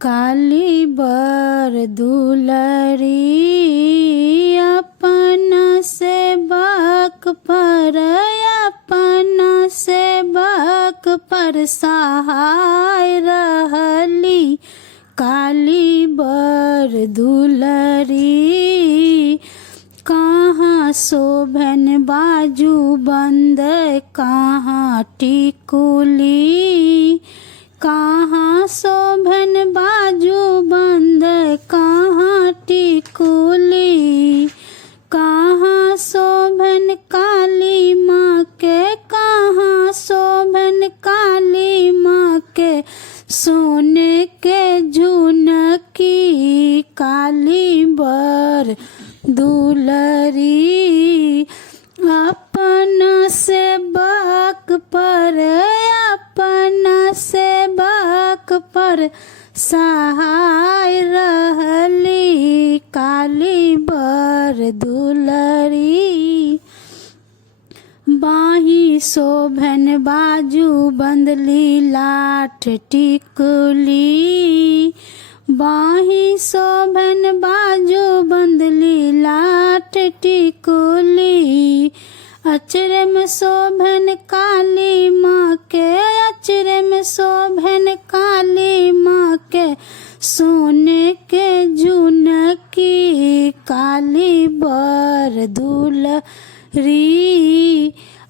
काली बर दुलरी अपन सेवक पर, अपन सेवक पर सहाय रहली। काली बर दुलरी कहाँ शोभन बाजू बंद, कहाँ टिकुली, कहाँ शोभन बाजू बंद, कहाँ टिकुली, कहाँ शोभन काली माँ के, कहाँ शोभन काली माँ के सोने के झुनकी। काली बर दुलरी अपन सेवक पर, अपन सेवक पर सहाय रहली। काली बर दुलरी बाही शोभन बाजू बंदली लाठ टिकुली, बाही शोभन बाजू बंदली लाठ टिकुली। अचरे में शोभन काली माँ के, अचरे में शोभन काली माँ के सोने के झुनकी। काली बर दुलरी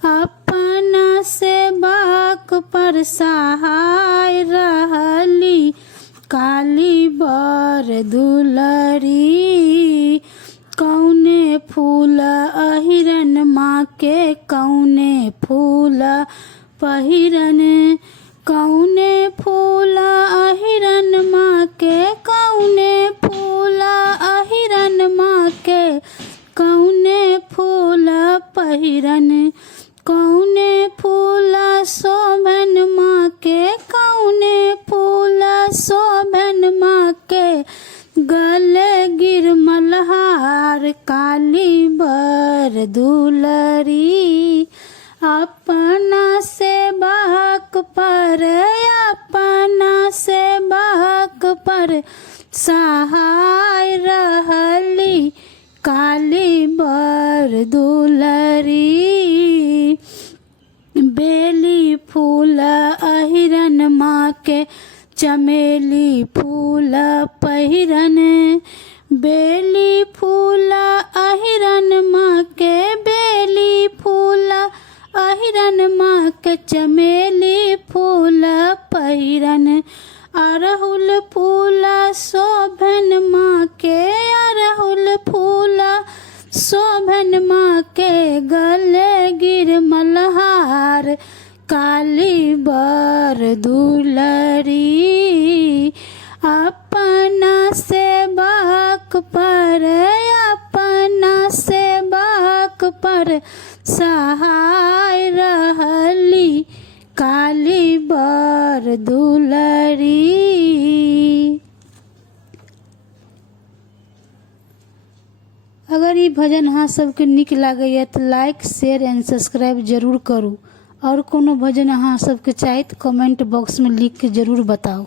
अपन सेवक पर सहाय रहली। काली बर दुलरी कौने फूल अहिरन माँ के, कौने फूल पहिरन, कौने फूल अहिरन माँ के, कौने फूल अहिरन माँ के, कौने फूल पहिरन, कौने फूल शोभन माँ के, कौने फूल शोभन माँ के गले गिरमल हार। काली बर दुलरी अपना सेवक पर, अपना सेवक पर सहाय रहली। काली बर दुलरी बेली फूल अहिरन माँ के, चमेली फूल पहिरन, बेली फूल अहिरन माँ के, बेली फूल अहिरन माँ के चमेली फूल पहिरन। अरहुल फूल शोभन माँ के, अरहुल फूल शोभन माँ के गले गिरमल हार। काली बर दुलरी अपना सेवक पर, अपना सेवक पर सहाय रहली। काली बर दुलरी। अगर ये भजन अहाँ सबके नीक लागैए तो लाइक शेयर एंड सब्सक्राइब जरूर करू। और कोनो भजन अहाँ सबके चाही तो कमेंट बॉक्स में लिख के जरूर बताओ।